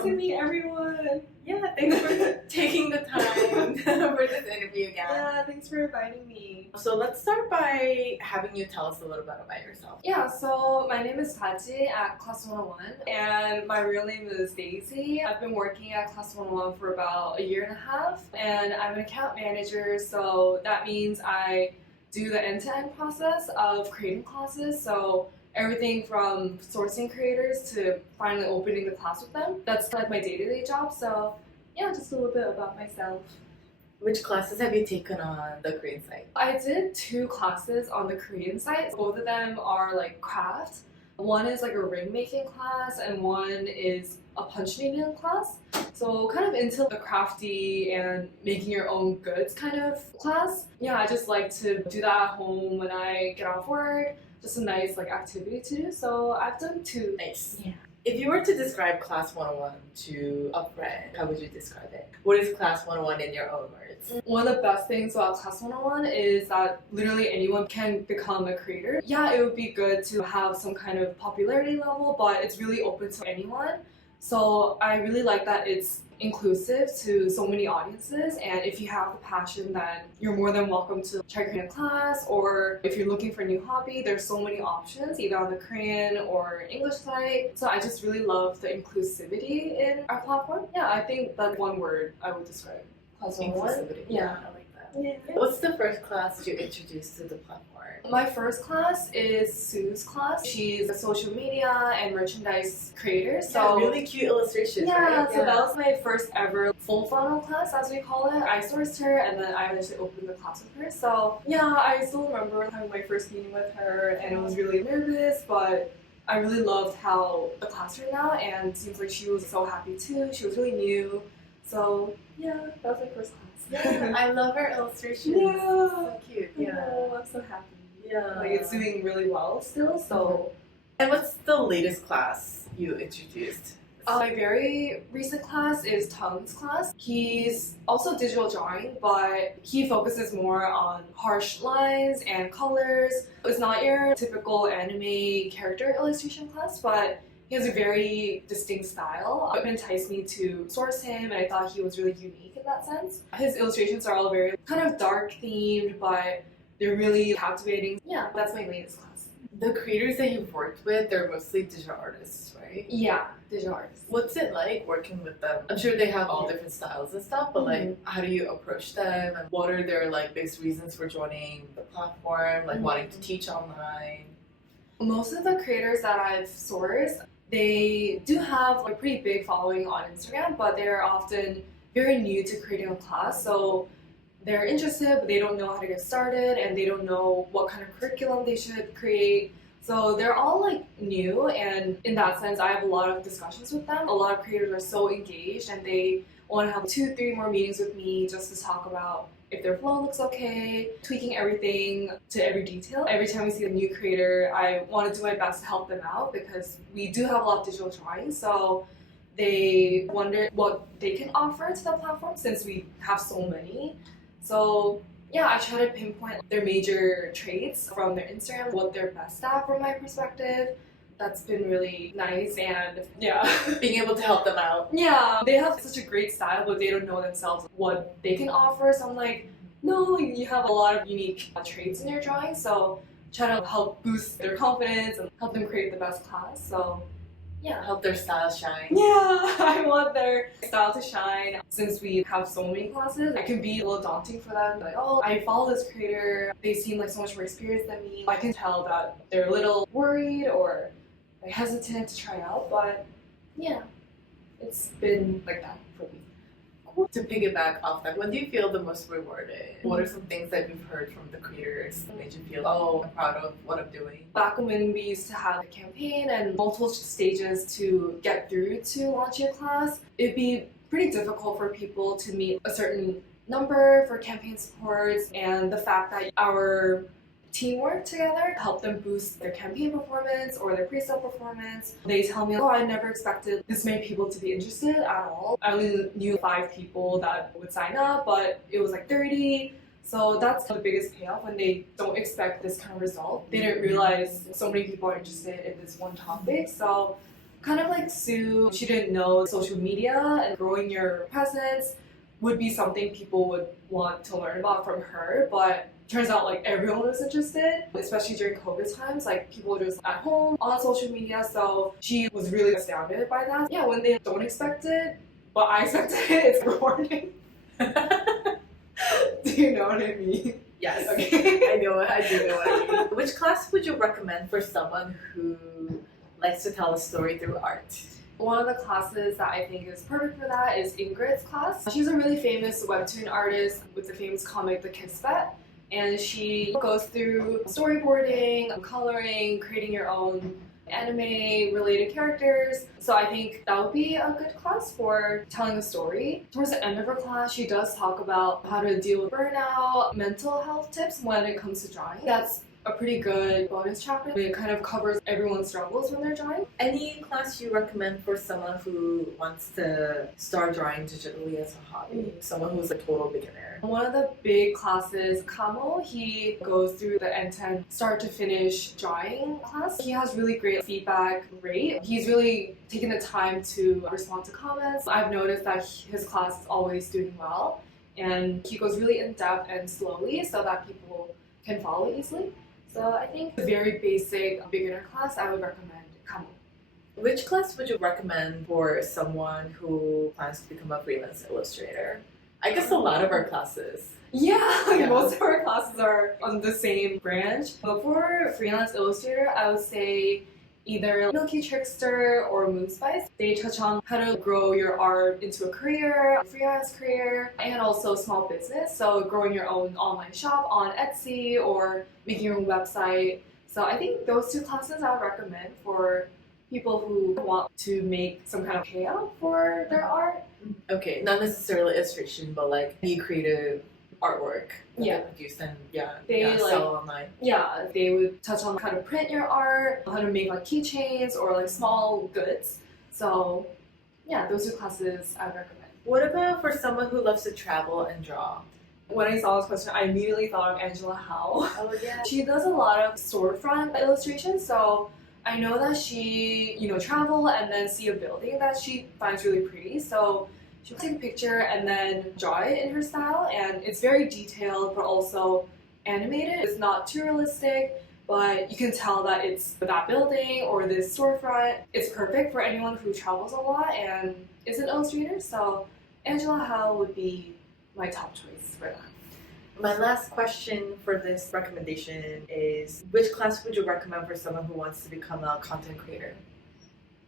Nice to meet everyone. Yeah, thanks for taking the time for this interview again. Yeah, thanks for inviting me. So let's start by having you tell us a little bit about yourself. Yeah, so my name is Dazy at Class 101, and my real name is Dazy. I've been working at Class 101 for about a year and a half, and I'm an account manager, so that means I do the end-to-end process of creating classes. So everything from sourcing creators to finally opening the class with them. That's like my day-to-day job. So yeah, just a little bit about myself. Which classes have you taken on the Korean site? I did 2 classes on the Korean site. Both of them are like craft. One is like a ring making class and one is a punch making class. So kind of into the crafty and making your own goods kind of class. Yeah, I just like to do that at home when I get off work. Just a nice like activity to do. So I've done 2. Nice. Yeah. If you were to describe Class 101 to a friend, how would you describe it? What is Class 101 in your own words? One of the best things about Class 101 is that literally anyone can become a creator. Yeah, it would be good to have some kind of popularity level, but it's really open to anyone. So I really like that it's inclusive to so many audiences, and if you have the passion, then you're more than welcome to try Korean class, or if you're looking for a new hobby, there's so many options either on the Korean or English site. So I just really love the inclusivity in our platform. Yeah, I think that's one word I would describe Class 101. Inclusivity. Yeah. I like that. Yeah. What's the first class you introduced to the platform? My first class is Sue's class. She's a social media and merchandise creator. So Yeah, really cute illustrations, yeah, right? so that was my first ever full funnel class, as we call it. I sourced her and then I eventually opened the class with her. So yeah, I still remember having my first meeting with her and it was really nervous, but I really loved how the class turned out and it seems like she was so happy too. She was really new. So yeah, that was my first class. Yeah, I love her illustrations. Yeah. So cute. Yeah, Yeah. I'm so happy. Yeah. Like it's doing really well still, so. And what's the latest class you introduced? My very recent class is Tung's class. He's also digital drawing, but he focuses more on harsh lines and colors. It's not your typical anime character illustration class, but he has a very distinct style. It enticed me to source him, and I thought he was really unique in that sense. His illustrations are all very kind of dark themed, but they're really captivating. Yeah, that's my latest class. The creators that you've worked with, they're mostly digital artists, right? Yeah, digital artists. What's it like working with them? I'm sure they have all different styles and stuff, but like, how do you approach them? And what are their like biggest reasons for joining the platform, like wanting to teach online? Most of the creators that I've sourced, they do have a pretty big following on Instagram, but they're often very new to creating a class. So they're interested, but they don't know how to get started and they don't know what kind of curriculum they should create. So they're all like new, and in that sense, I have a lot of discussions with them. A lot of creators are so engaged and they want to have 2-3 more meetings with me just to talk about if their flow looks okay, tweaking everything to every detail. Every time we see a new creator, I want to do my best to help them out because we do have a lot of digital drawing. So they wonder what they can offer to the platform since we have so many. So yeah, I try to pinpoint their major traits from their Instagram, what they're best at from my perspective. That's been really nice, and yeah. Being able to help them out. Yeah, they have such a great style, but they don't know themselves what they can offer. So I'm like, no, like, you have a lot of unique traits in your drawing, so try to help boost their confidence and help them create the best class. So yeah. Help their style shine. Yeah, I want their style to shine. Since we have so many classes, it can be a little daunting for them. Like, oh, I follow this creator. They seem like so much more experienced than me. I can tell that they're a little worried or like hesitant to try out, but yeah, it's been like that for me. To piggyback off that, when do you feel the most rewarded? What are some things that you've heard from the creators that made you feel, oh, I'm proud of what I'm doing? Back when we used to have a campaign and multiple stages to get through to launching a class, it'd be pretty difficult for people to meet a certain number for campaign supports, and the fact that our teamwork together help them boost their campaign performance or their pre-sale performance. They tell me, oh, I never expected this many people to be interested at all. I only knew 5 people that would sign up, but it was like 30. So that's the biggest payoff when they don't expect this kind of result. They didn't realize so many people are interested in this one topic. So kind of like Sue, she didn't know social media and growing your presence would be something people would want to learn about from her, but turns out like everyone was interested, especially during COVID times. Like people were just at home on social media, so she was really astounded by that. Yeah, when they don't expect it, but I expected it, it's rewarding. Do you know what I mean? Yes. Okay. I do know what I mean. Which class would you recommend for someone who likes to tell a story through art? One of the classes that I think is perfect for that is Ingrid's class. She's a really famous webtoon artist with the famous comic The Kismet, and she goes through storyboarding, coloring, creating your own anime related characters. So I think that would be a good class for telling a story. Towards the end of her class, she does talk about how to deal with burnout, mental health tips when it comes to drawing. That's a pretty good bonus chapter. It kind of covers everyone's struggles when they're drawing. Any class you recommend for someone who wants to start drawing digitally as a hobby? Someone who's a total beginner? One of the big classes, Kamo, he goes through the end-to-end start to finish drawing class. He has really great feedback rate. He's really taken the time to respond to comments. I've noticed that his class is always doing well, and he goes really in-depth and slowly so that people can follow easily. So I think a very basic beginner class, I would recommend Kamo. Which class would you recommend for someone who plans to become a freelance illustrator? I guess a lot of our classes. Yeah, most of our classes are on the same branch. But for freelance illustrator, I would say either Milky Trickster or Moonspice. They touch on how to grow your art into a career, a freelance career, and also small business. So growing your own online shop on Etsy or making your own website. So I think those two classes I would recommend for people who want to make some kind of payout for their art. Okay, not necessarily illustration, but like any creative artwork that Yeah. they produce and They sell online. Yeah, they would touch on how to print your art, how to make like keychains or like small goods. So yeah, those two classes I would recommend. What about for someone who loves to travel and draw? When I saw this question, I immediately thought of Angela Howe. Oh yeah. She does a lot of storefront illustrations, so I know that she, travel and then see a building that she finds really pretty. So she'll take a picture and then draw it in her style, and it's very detailed but also animated. It's not too realistic, but you can tell that it's that building or this storefront. It's perfect for anyone who travels a lot and is an illustrator. So Angela Howe would be my top choice for that. My last question for this recommendation is, which class would you recommend for someone who wants to become a content creator?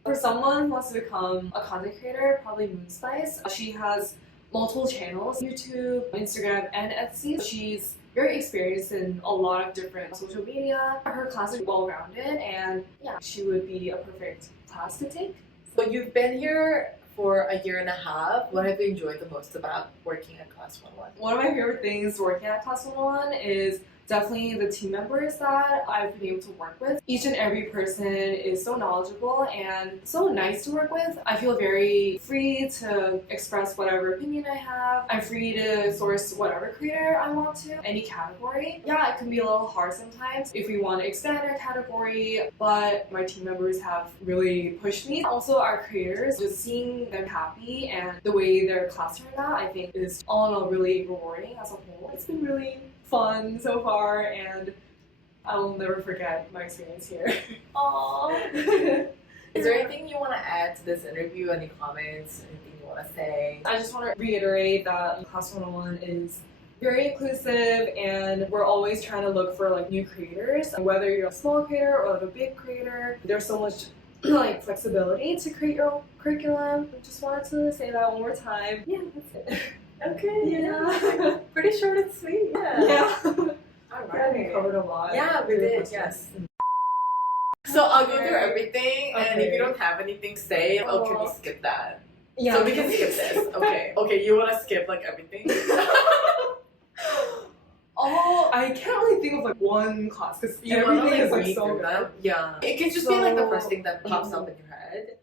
For someone who wants to become a content creator, probably Moonspice. She has multiple channels, YouTube, Instagram, and Etsy. She's very experienced in a lot of different social media. Her class is well-rounded, and yeah, she would be a perfect class to take. So you've been here for a year and a half. What have you enjoyed the most about working at Class 101? One of my favorite things working at Class 101 is definitely the team members that I've been able to work with. Each and every person is so knowledgeable and so nice to work with. I feel very free to express whatever opinion I have. I'm free to source whatever creator I want to, any category. Yeah, it can be a little hard sometimes if we want to expand our category, but my team members have really pushed me. Also, our creators, just seeing them happy and the way their class turned out, I think is all in all really rewarding as a whole. It's been really fun so far, and I will never forget my experience here. Aww. Is there anything you want to add to this interview? Any comments? Anything you want to say? I just want to reiterate that Class 101 is very inclusive, and we're always trying to look for like new creators. Whether you're a small creator or like a big creator, there's so much like flexibility to create your own curriculum. I just wanted to say that one more time. Yeah, that's it. Okay, Yeah. Pretty short and sweet. Yeah. Alright. We covered a lot. Yeah, we did, yes. So I'll go through everything, and if you don't have anything to say, can we skip that? Yeah. So we can skip this. Okay. Okay, you want to skip like everything? Oh, I can't really think of like one class because everything is like so good. Yeah. It can just be like the first thing that pops up in your head.